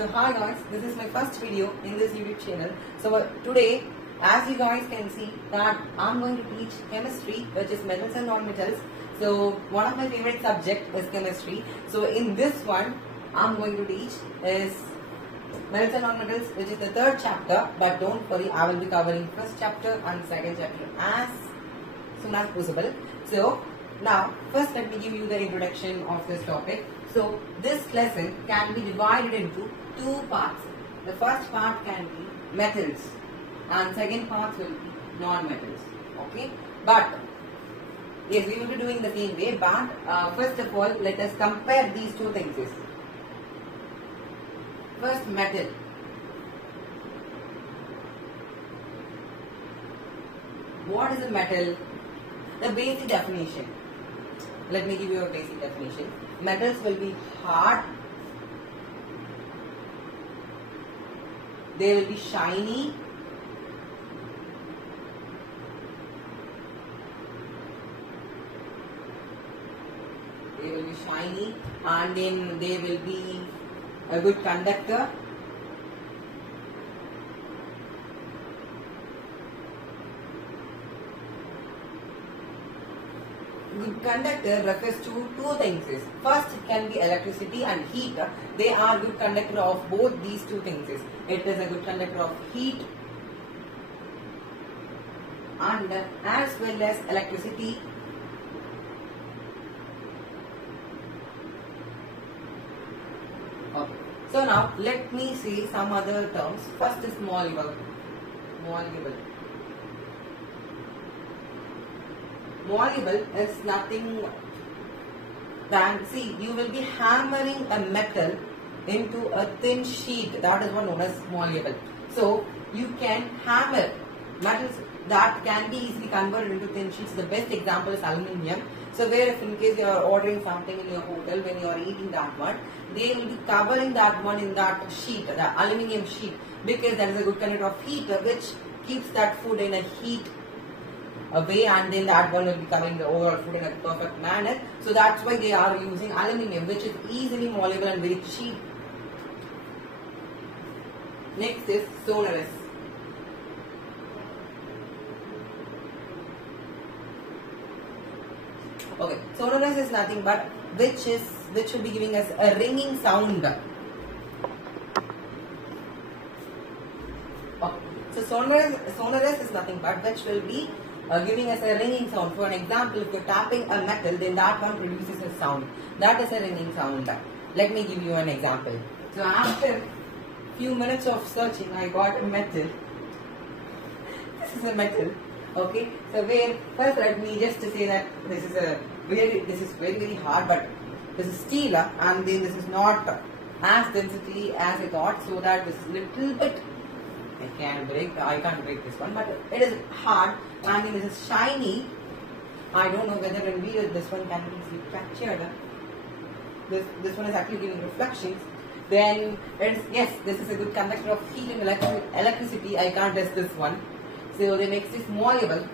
So hi guys, this is my first video in this YouTube channel. So today, as you guys can see, that I'm going to teach chemistry, which is metals and non-metals. So one of my favorite subject is chemistry. So in this one, I'm going to teach is metals and non-metals, which is the third chapter. But don't worry, I will be covering first chapter and second chapter as soon as possible. So now, first let me give you the introduction of this topic. So this lesson can be divided into two parts. The first part can be metals and second part will be non-metals. Okay, but yes, we will be doing the same way, but first of all, let us compare these two things. First, metal. What is a metal? The basic definition. Let me give you a basic definition. Metals will be hard. They will be shiny. They will be shiny, and then they will be a good conductor. Good conductor refers to two things. First, it can be electricity and heat. They are good conductor of both these two things. It is a good conductor of heat and as well as electricity. Okay. So now let me see some other terms. First is malleable. Malleable. Malleable is nothing than, see, you will be hammering a metal into a thin sheet. That is what known as malleable. So you can hammer metals that can be easily converted into thin sheets. The best example is aluminium. So where if in case you are ordering something in your hotel, when you are eating that one, they will be covering that one in that sheet, the aluminium sheet, because that is a good conductor of heat which keeps that food in a heat away, and then that one will be covering the overall food in a perfect manner. So that's why they are using aluminium, which is easily malleable and very cheap. Next is sonorous. Okay, sonorous is nothing but which will be giving us a ringing sound. Okay. So sonorous is nothing but which will be giving us a ringing sound. For an example, if you're tapping a metal, then that one produces a sound. That is a ringing sound. Let me give you an example. So after few minutes of searching, I got a metal. This is a metal. Okay. So where first let me just say that this is very hard, but this is steel, and then this is not as density as I thought. So that this is little bit. I can't break this one, but it is hard, and then this is shiny. I don't know whether when we do this one can be easily fractured. This one is actually giving reflections. Then it is, yes, this is a good conductor of heat and electricity. I can't test this one. So they makes this malleable.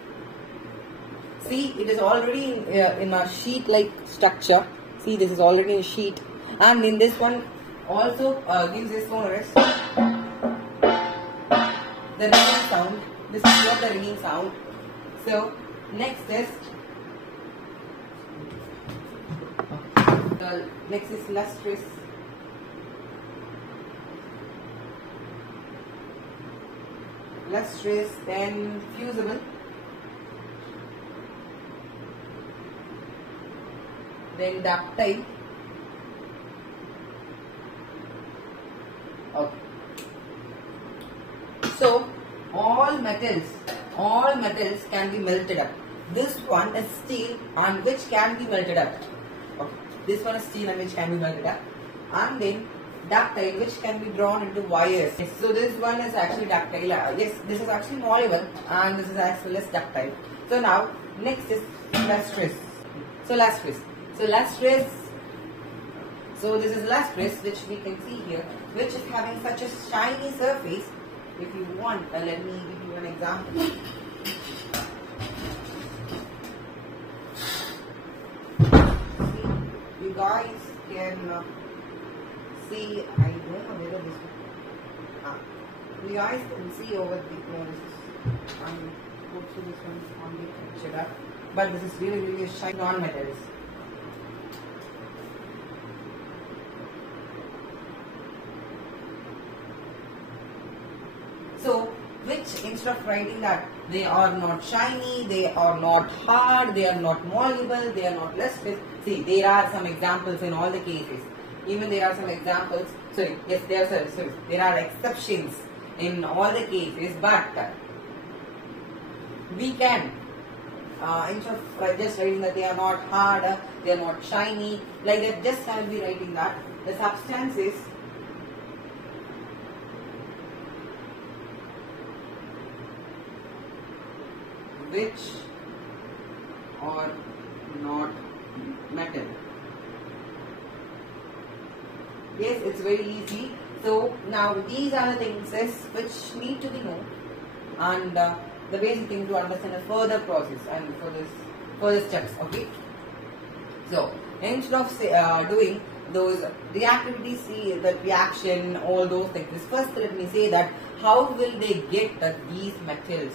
See, it is already in a sheet-like structure. See, this is already in a sheet, and in this one also gives a sonorous. The ringing sound. This is what the ringing sound. So next is lustrous. Lustrous, then fusible, then ductile. Okay. So all metals can be melted up. This one is steel and which can be melted up. Okay. This one is steel and which can be melted up. And then ductile, which can be drawn into wires. Yes, so this one is actually ductile. Yes, this is actually malleable, and this is as well as ductile. So now next is lustrous. So lustrous. So this is lustrous, which we can see here, which is having such a shiny surface. If you want, let me give you an example. See, you guys can see, I don't know whether this You guys can see over the hopefully this one is on the picture up. But this is really a shiny non-metals. So, which instead of writing that they are not shiny, they are not hard, they are not malleable, they are not lustrous. See, there are some examples in all the cases. Even there are some examples. Sorry, yes, there are exceptions in all the cases, but we can instead of just writing that they are not hard, they are not shiny, like that, just I will be writing that the substance is which are not metal. Yes, it's very easy. So now these are the things which need to be known, and the basic thing to understand a further process and for this further steps. Okay. So instead of doing those reactivity, see the reaction, all those things. First, let me say that how will they get these metals?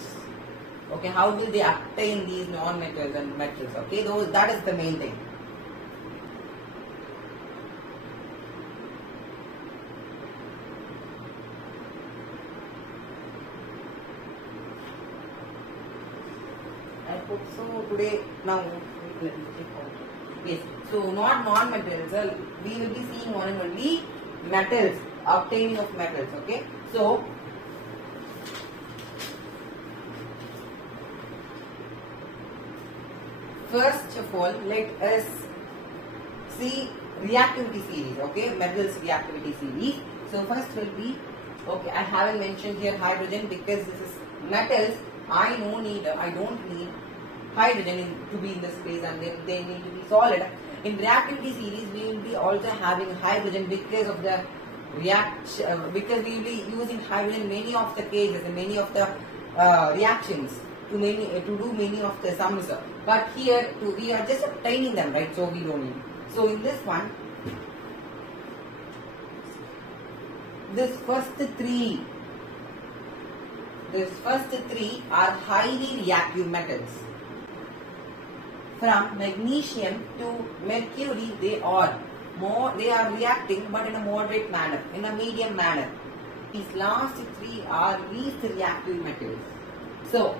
Okay, how will they obtain these non-metals and metals? Okay, that is the main thing. I hope so. Today, now, let me check out. Yes, so not non-metals. We will be seeing only metals, obtaining of metals. Okay, so first of all, let us see reactivity series, okay, metals reactivity series. So first will be, okay, I haven't mentioned here hydrogen because this is metals. I don't need hydrogen to be in this space, and they need to be solid. In reactivity series, we will be also having hydrogen because of the because we will be using hydrogen in many of the cases, in many of the reactions. To do many of the sums, but here we are just obtaining them, right? So we don't need. So in this one, this first three are highly reactive metals. From magnesium to mercury, they are reacting, but in a moderate manner, in a medium manner. These last three are least reactive metals. So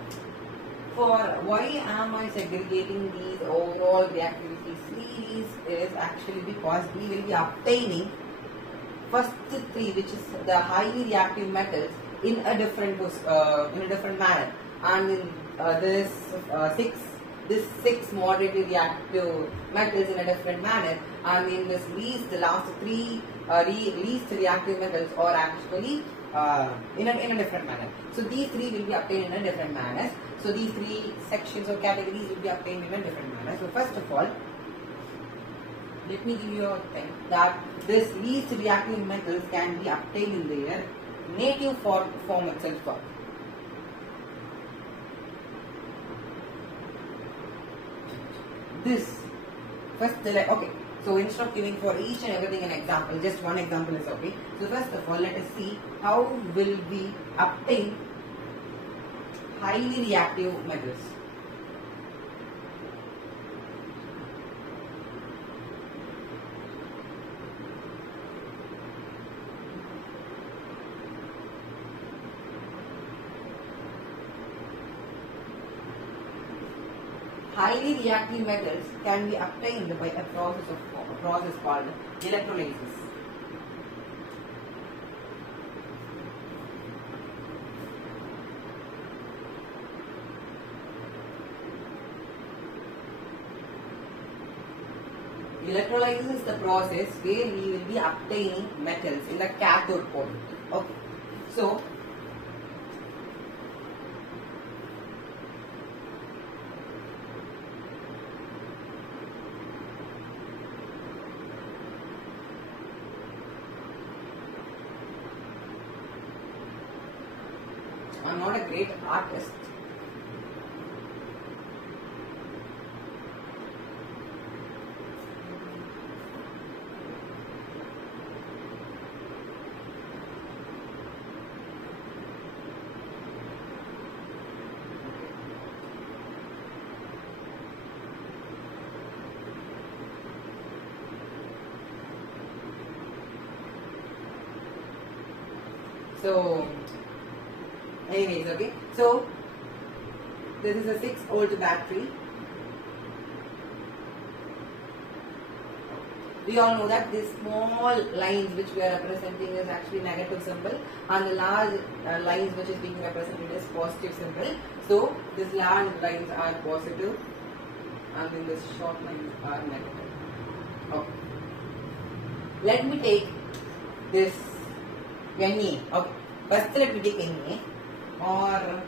for why am I segregating these overall reactivity series is actually because we will be obtaining first three, which is the highly reactive metals, in a different manner, and in this six moderately reactive metals in a different manner, and in this the last three least reactive metals are actually in a different manner. So these three will be obtained in a different manner. So these three sections or categories will be obtained in a different manner. So first of all, let me give you a thing that this least reactive metals can be obtained in their native form itself. This first, okay. So instead of giving for each and everything an example, just one example is okay. So first of all, let us see how will we obtain highly reactive metals. Highly reactive metals can be obtained by a process called electrolysis. Electrolysis is the process where we will be obtaining metals in the cathode pole. Okay, so I'm not a great artist. So, anyways, okay. So, this is a 6-volt battery. We all know that these small lines which we are representing is actually negative symbol, and the large lines which is being represented is positive symbol. So, these large lines are positive and then these short lines are negative. Okay. Let me take this Na. Okay. First let me take Na, or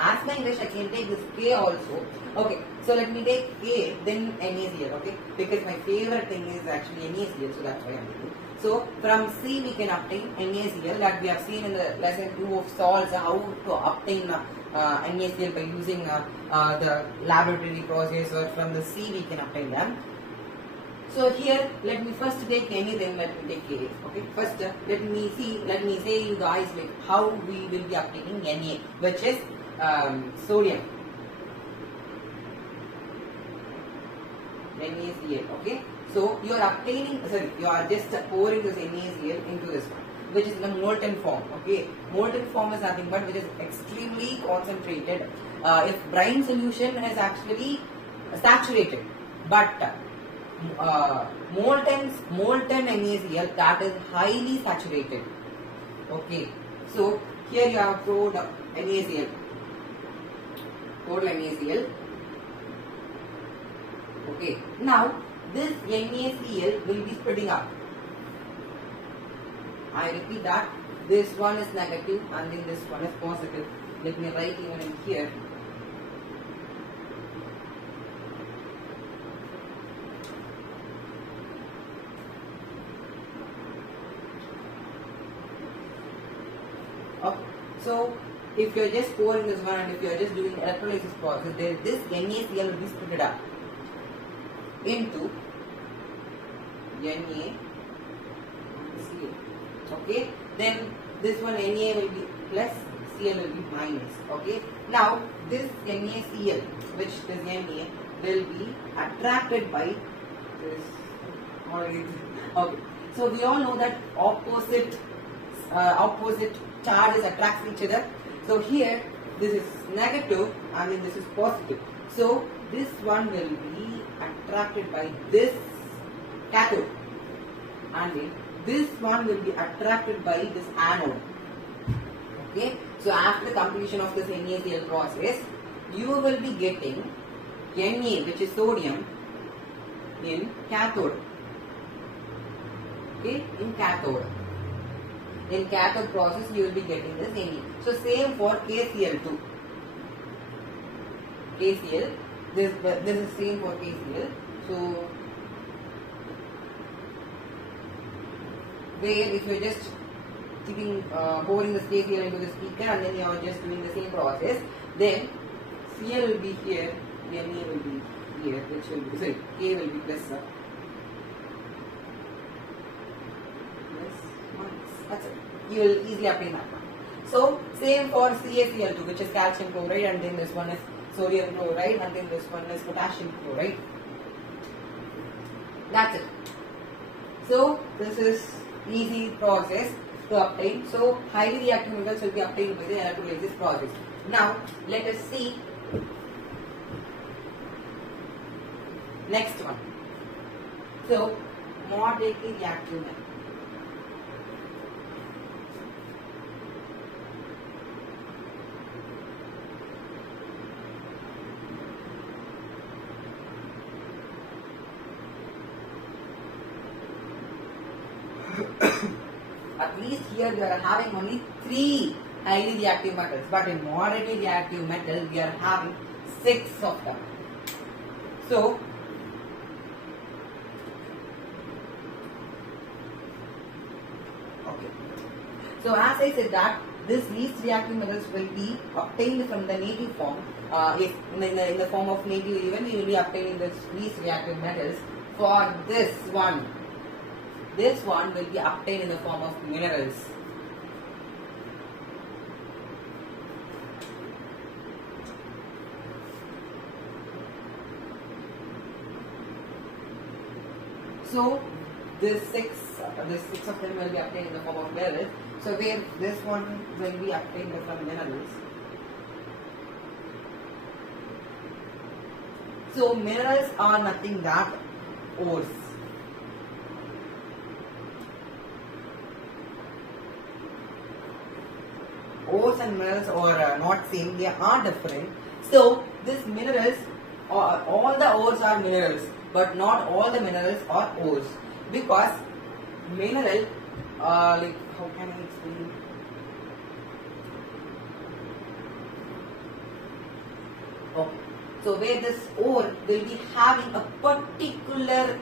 as my English I can take this K also. Okay. So let me take K, then NaCl, okay? Because my favorite thing is actually NaCl, so that's why I'm taking. So from C we can obtain NaCl, that we have seen in the lesson 2 of salts, how to obtain NaCl by using the laboratory process, or from the C we can obtain them. So here, let me first take Na, then let me take Ka. Okay. First, let me say you guys like how we will be obtaining Na, which is sodium. NaCl. Okay. So you are obtaining. Sorry, you are just pouring this NaCl into this one, which is in the molten form. Okay. Molten form is nothing but which is extremely concentrated. If brine solution is actually saturated, but molten NaCl, that is highly saturated. Okay, so here you have poured NaCl, okay, now this NaCl will be splitting up. I repeat that this one is negative and then this one is positive. Let me write even in here. Okay. So if you are just pouring this one and if you are just doing electrolysis process, then this NaCl will be split up into NaCl. Okay. Then this one Na will be plus, Cl will be minus. Okay. Now this NaCl, which this Na will be attracted by this. Okay. So we all know that opposite charges attracts each other. So here this is negative and then this is positive. So this one will be attracted by this cathode and then this one will be attracted by this anode. Okay. So after the completion of this NaCl process, you will be getting Na, which is sodium, in cathode. Okay, in cathode. In cathode process, you will be getting this Na. So same for KCl2. KCl, this is same for KCl. So where if you are just keeping pouring this KCl into the speaker and then you are just doing the same process, then Cl will be here, Na will be here, which will be, sorry, K will be plus. That's it. You will easily obtain that one. So same for CaCl2, which is calcium chloride, and then this one is sodium chloride, and then this one is potassium chloride. That's it. So this is easy process to obtain. So highly reactive metals will be obtained by the electrolysis process. Now let us see next one. So moderately reactive metal. At least here we are having only 3 highly reactive metals, but in moderately reactive metal we are having 6 of them. So okay. So as I said that these least reactive metals will be obtained from the native form. If in the form of native even we will be obtaining the least reactive metals. For this one will be obtained in the form of minerals. So this 6 this 6 of them will be obtained in the form of minerals. So where this one will be obtained from minerals. So minerals are nothing but ores. Ores and minerals are not same, they are different. So these minerals, all the ores are minerals, but not all the minerals are ores. Because mineral, like how can I explain? Okay. So where this ore will be having a particular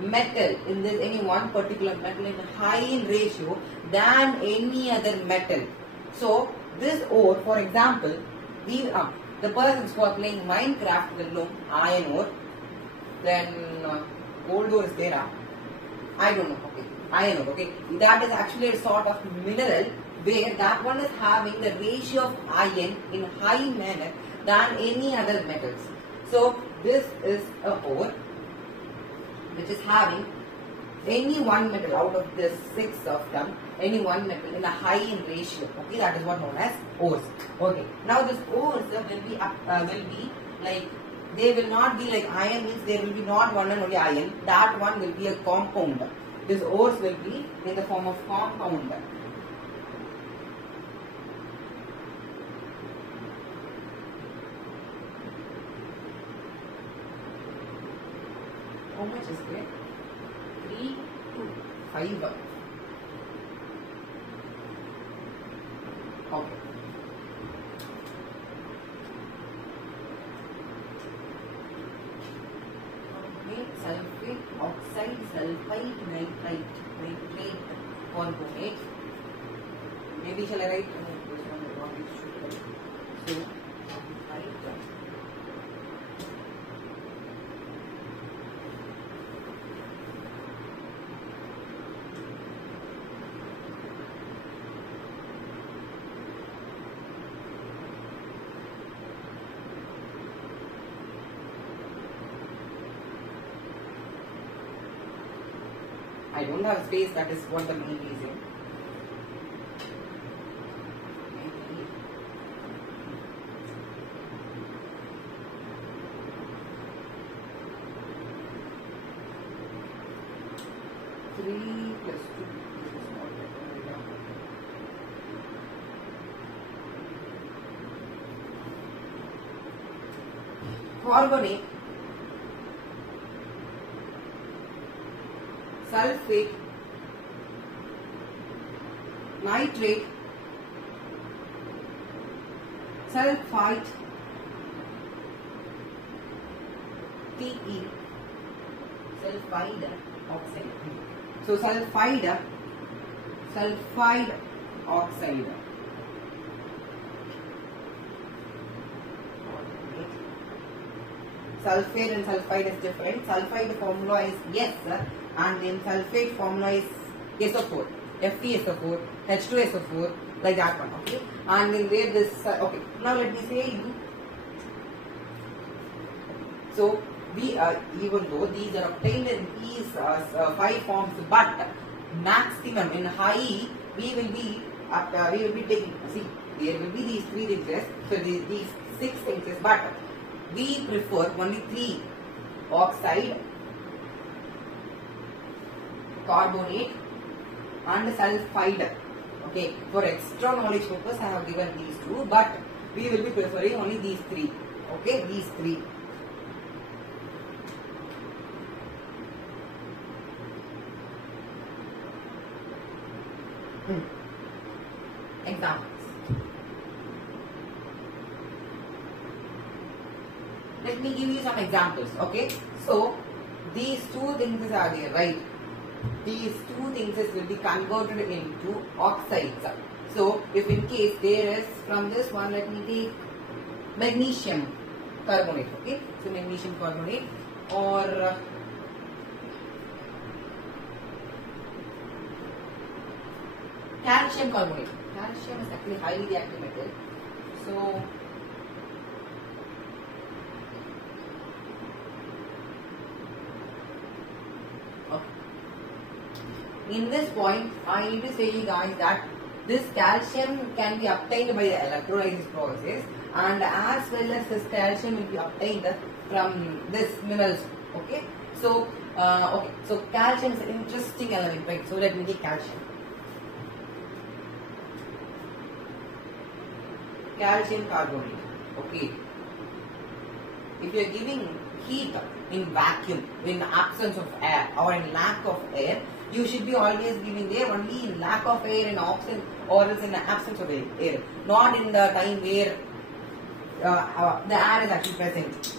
metal in this, any one particular metal in a high in ratio than any other metal. So this ore, for example, the persons who are playing Minecraft will know iron ore, then gold ore is there. I don't know. Okay, iron ore. Okay, that is actually a sort of mineral where that one is having the ratio of iron in high manner than any other metals. So this is a ore which is having any one metal out of the 6 of them, any one metal in a high in ratio. Okay, that is what known as ores. Okay, now this ores will be like, they will not be like iron, means there will be not one and only iron. That one will be a compound. This ores will be in the form of compound. How much is there? 3 to 5. Okay. Sulfate, oxide, sulfide, nitrate, carbonate. Maybe shall I write this one? What it should write. So, sulfide. I don't have space, that is what the main reason. Three plus two. Carbonate, sulfate, nitrate, sulfide, Te, sulfide oxide. So sulfide oxide. Sulfate and sulfide is different. Sulfide formula is yes, and then sulfate formula is SO4, FeSO4, H2SO4, like that one. Okay, and then there this. Okay, now let me say you. So we even though these are obtained in these 5 forms, but maximum in high we will be taking. See, there will be these 3 things. So these 6 things, but we prefer only 3: oxide, carbonate, and sulfide. Okay, for extra knowledge purpose I have given these 2, but we will be preferring only these 3. Okay, these 3. Examples. Let me give you some examples. Okay, so these 2 things are there, right? These 2 things will be converted into oxides. So if in case there is from this one, let me take magnesium carbonate. Okay, so magnesium carbonate or calcium carbonate. Calcium is actually highly reactive metal. So in this point, I need to say you guys that this calcium can be obtained by the electrolysis process, and as well as this calcium will be obtained from this minerals. Okay, so calcium is an interesting element, right? So let me take calcium. Calcium carbonate. Okay. If you are giving heat in vacuum, in absence of air or in lack of air, you should be always giving there only in lack of air and oxygen, or else in the absence of air, not in the time where the air is actually present.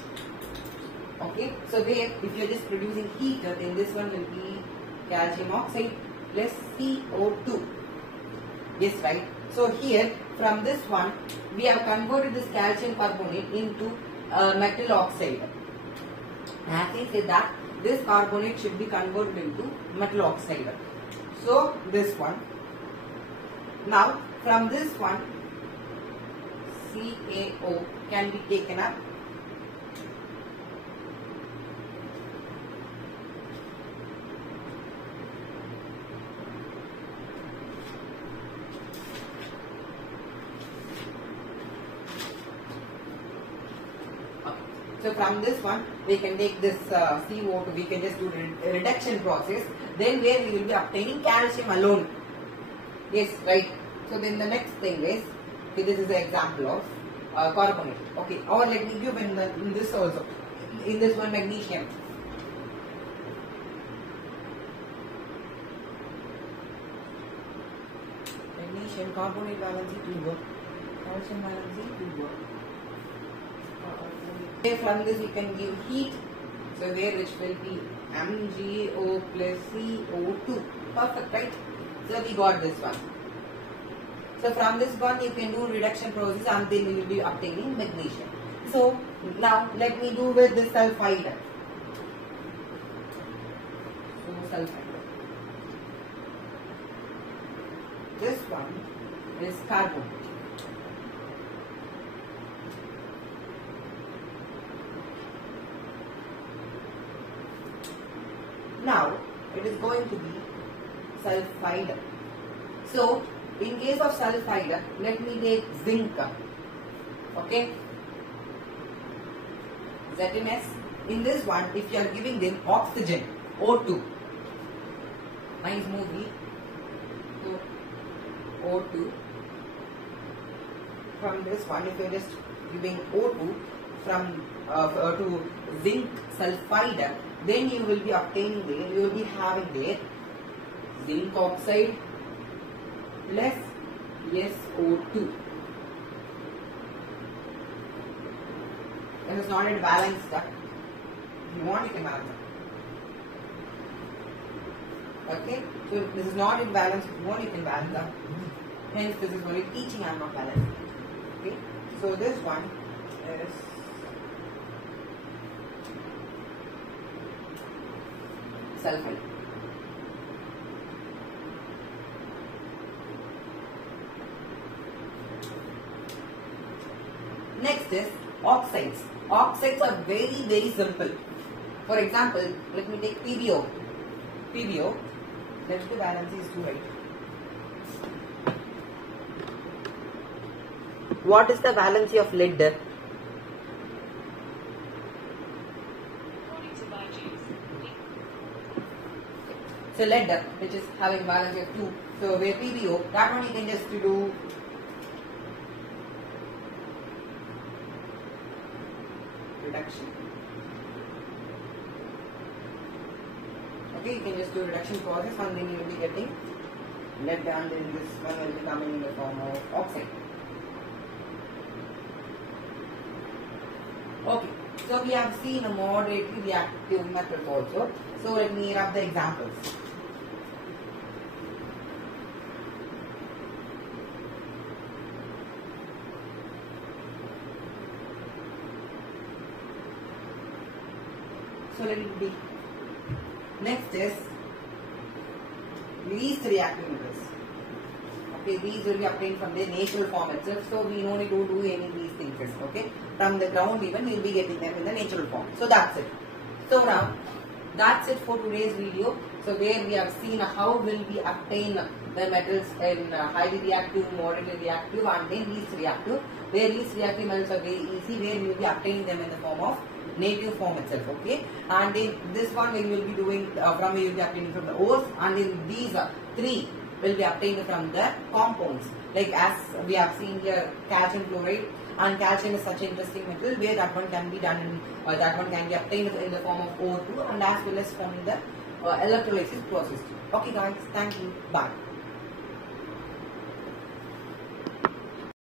Okay, so there, if you are just producing heat, then this one will be calcium oxide plus CO2. Yes, right. So here, from this one, we have converted this calcium carbonate into metal oxide. As I said that this carbonate should be converted into metal oxide. So this one. Now from this one, CaO can be taken up. So from this one, we can take this CO2, we can just do reduction process, then where we will be obtaining calcium alone. Yes, right. So then the next thing is, okay, this is an example of carbonate. Okay, or let me give in this also, in this one magnesium. Magnesium carbonate valency 2 work, calcium valency 2 work. From this we can give heat, so there which will be MgO plus CO2. Perfect, right? So we got this one. So from this one you can do reduction process and then we will be obtaining magnesium. So now let me do with the sulfide. So sulfide. This one is carbon. Now it is going to be sulfide. So in case of sulfide, let me take zinc. Okay, ZNS. In this one, if you are giving them oxygen, O2, nice movie. So O2. From this one, if you are just giving O2 from to zinc sulfide, then you will be obtaining there, you will be having there zinc oxide plus SO2. It is not in balance. If you want, you can balance it. Okay, so this is not in balance. If you want, you can balance that. Hence, this is only teaching. I am not balancing. Okay, so this one is sulfide. Next is oxides. Oxides are very simple. For example, let me take PbO. PbO, let the valence is 2, right? What is the valency of lead? So lead, which is having valency of 2. So where PbO, that one you can just do reduction. Okay, you can just do reduction process and then you will be getting lead, and then this one will be coming in the form of oxide. Okay, so we have seen a moderately reactive method also. So let me rub the examples. So let it be. Next is least reactive metals. Okay, these will be obtained from their natural form itself. So we no need to do any of these things. Okay, from the ground even we will be getting them in the natural form. So that's it. So now That's it for today's video. So where we have seen how will we obtain the metals in highly reactive, moderately reactive and then least reactive. Where least reactive metals are very easy, where we will be obtaining them in the form of native form itself, okay. And in this one we will be doing from where you will be obtaining from the ores, and in these three will be obtained from the compounds. Like as we have seen here, calcium chloride, and calcium is such an interesting metal where that one can be done in, that one can be obtained in the form of O2 and as well as from the electrolysis process. Okay guys, thank you, bye.